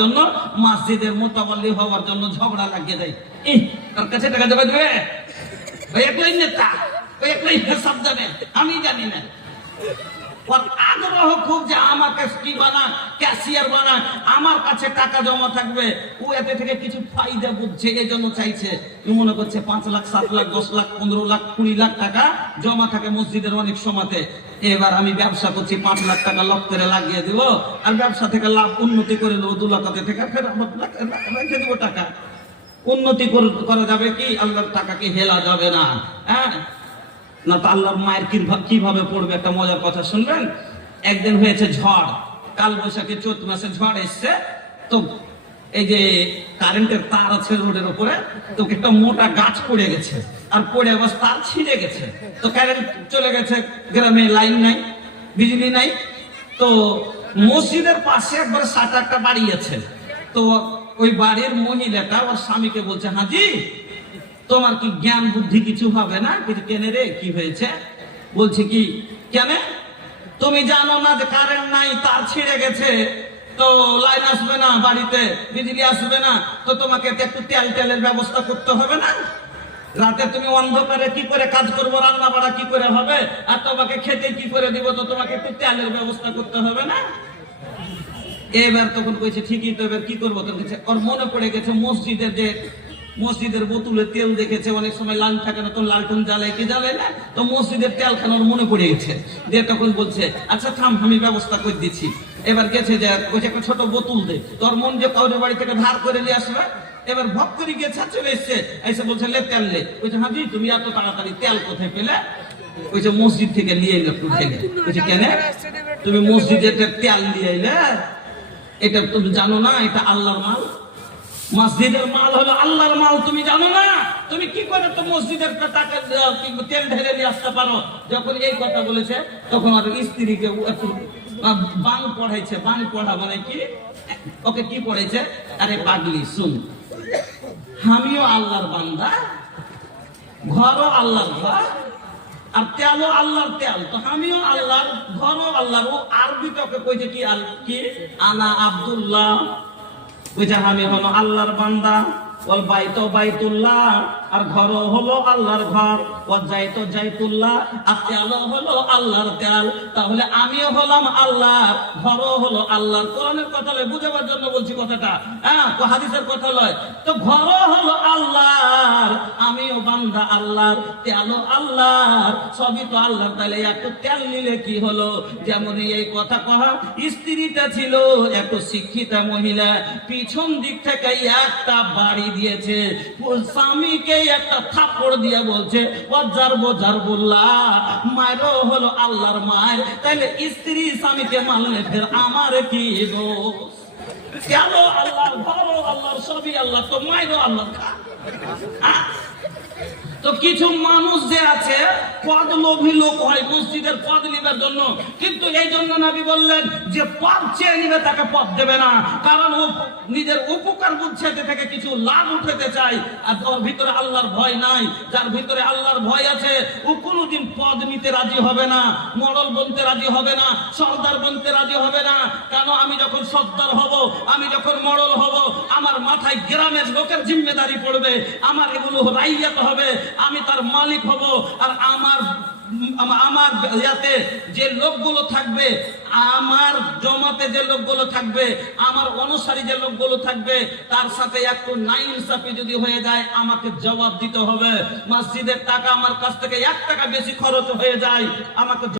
জন্য মসজিদের মোতাবাল্লি হওয়ার জন্য ঝগড়া লাগিয়ে দেয়। তার কাছে টাকা দেবে দেবে ওই একলাই নেতা, ওই একলাই হিসাব জানে, আমি জানি না। আগ্রহ খুব যে আমাকে কি বানা, ক্যাশিয়ার বানা, আমার কাছে টাকা জমা থাকবে, ও এতে থেকে কিছু ফায়দা বুঝছে, এই জন্য চাইছে। মনে করছে 5 লাখ 7 লাখ 10 লাখ 15 লাখ 20 লাখ টাকা জমা থাকে মসজিদের অনেক সময়তে। এবার আমি ব্যবসা করছি, 5 লাখ টাকা লক করে লাগিয়ে দিব, আর ব্যবসা থেকে লাভ উন্নতি করে নেবো 2 লাখ থেকে, ফের রেখে দিব টাকা। উন্নতি করা যাবে কি? আল্লাহর টাকাকে হেলা যাবে না, হ্যাঁ না তো আল্লাহর মায়ের কিভাবে পড়বে। একটা মজার কথা শুনবেন। একদিন হয়েছে ঝড়, কাল বৈশাখী চৈত মাসে ঝড় এসছে। তো এই যে কারেন্টের তার আছে রোডের উপরে, তো একটা মোটা গাছ পড়ে গেছে, আর পড়ে আবার তার ছিঁড়ে গেছে। তো কারেন্ট চলে গেছে, গ্রামে লাইন নাই, বিজলি নাই। তো মসজিদের পাশে একবার 7-8টা বাড়ি আছে। তো ওই বাড়ির মহিলাটা ওর স্বামীকে বলছে, হাজি তোমার কি জ্ঞান বুদ্ধি কিছু হবে না? কেনে রে, কি হয়েছে? বলছে কি, কেন? তুমি জানো না যে কারেন্ট নাই, তার ছিঁড়ে গেছে, তো লাইন আসবে না, বাড়িতে বিজলি আসবে না, তো তোমাকে একটু তেলের ব্যবস্থা করতে হবে না? রাতে তুমি অন্ধকারে কি করে কাজ করবো, রান্না বাড়া কি করে হবে, আর তোমাকে খেতে কি করে দিব, তো তোমাকে একটু তেলের ব্যবস্থা করতে হবে না? এবার তখন কইছে, ঠিকই তো, এবার কি করবো? তখন ওর মনে পড়ে গেছে মসজিদের বোতলে তেল দেখেছে, অনেক সময় লাল থাকে না, তো লালটন জ্বালায় কি জ্বালায় না, তো মসজিদের তেল খানোর মনে পড়ে গেছে। যে তখন বলছে, আচ্ছা থাম, আমি ব্যবস্থা করে দিচ্ছি। এবার গেছে যে একটা ছোট বোতল দে, তোর মন যে কাউরের বাড়ি থেকে ধার করে নিয়ে আসবে। এবার ভক করে গিয়েছে, চলে এসছে, এসে বলছে লে তেল লে। বলছে, হাজি তুমি এত তাড়াতাড়ি তেল কোথায় পেলে? বলছে, মসজিদ থেকে নিয়ে এলে একটু ঢেলে। বলছে, কেন? তুমি মসজিদে তেল নিয়ে এলে, এটা তুমি জানো না এটা আল্লাহর মাল? মসজিদের মাল হলো আল্লাহর মাল, তুমি জানো না? তুমি কি করে তো মসজিদের টাকা তেল ঢেলে নিয়ে আসতে পারো? যখন এই কথা বলেছে, তখন আর স্ত্রীকে বাং পড়াইছে। বাং পড়া মানে কি? ওকে কি পড়াইছে? আরে পাগলি শুন, আমিও আল্লাহর বান্দা, ঘরও আল্লাহর ঘর, আর তেলও আল্লাহর তেল, তো আমিও আল্লাহর, ঘরও আল্লাহর। ও আরবিতে ওকে কইছে কি, আর কি, আনা আব্দুল্লাহ, বুঝা আমি হলো আল্লাহর বান্দা। ওল বাইতো বাইতুল্লাহ, আর ঘর হলো আল্লাহর ঘর। ওল যাইতো জাইতুল্লাহ, আর তেল হলো আল্লাহর তেল। তাহলে আমিও হলাম আল্লাহর, ঘরও হলো আল্লাহর। কোরআনের কথা লয়, বুঝাবার জন্য বলছি কথাটা, হ্যাঁ, তো হাদিসের কথা লয়। তো ঘরও হলো আল্লাহর, আমিও বান্দা আল্লাহর, তেলও আল্লাহর, সবই তো আল্লাহর। তাহলে একটু তেল নিলে কি হলো? যেমন এই কথা কহা, স্ত্রীটা ছিল একটু শিক্ষিতা মহিলা, পিছন দিক থেকে একটা বাড়ি দিয়েছে, স্বামীকে একটা থাপ্পড় দিয়ে বলছে, ওয়াজার বোজার বললা, মায়েরও হলো আল্লাহর মায়ের। তাইলে স্ত্রী স্বামীকে মানলে ফের আমার কি দোষ? তেলও আল্লাহর, ঘরও আল্লাহর, সবই আল্লাহ, তো মায়েরও আল্লাহর। তো কিছু মানুষ যে আছে পদ লোভী লোক হয়, মসজিদের পদ নিবার জন্য। কিন্তু এই জন্য নবী বললেন যে পদ চেয়ে নিবে তাকে পদ দেবে না, কারণ ও নিজের উপকার বুঝছে থেকে কিছু লাভ উঠাতে চায়। আর ওর ভিতরে আল্লাহর ভয় নাই। যার ভিতরে আল্লাহর ভয় আছে, ও কোনোদিন পদ নিতে রাজি হবে না, মডল বনতে রাজি হবে না, সর্দার বনতে রাজি হবে না। কেন? আমি যখন সর্দার হব, আমি যখন মডল হব, আমার মাথায় গ্রামের লোকের জিম্মেদারি পড়বে, আমার এগুলো রাইয়াত হবে, আমি তার মালিক হব। আর আমার ইয়াতে যে লোকগুলো থাকবে, আমার জমাতে যে লোকগুলো থাকবে, আমার অনুসারী যে লোকগুলো থাকবে, তার সাথে একটু নাইনসাফি যদি হয়ে যায়, আমাকে জবাব দিতে হবে। মসজিদের টাকা আমার কাছ থেকে 1 টাকা বেশি খরচ হয়ে যায়, আমাকে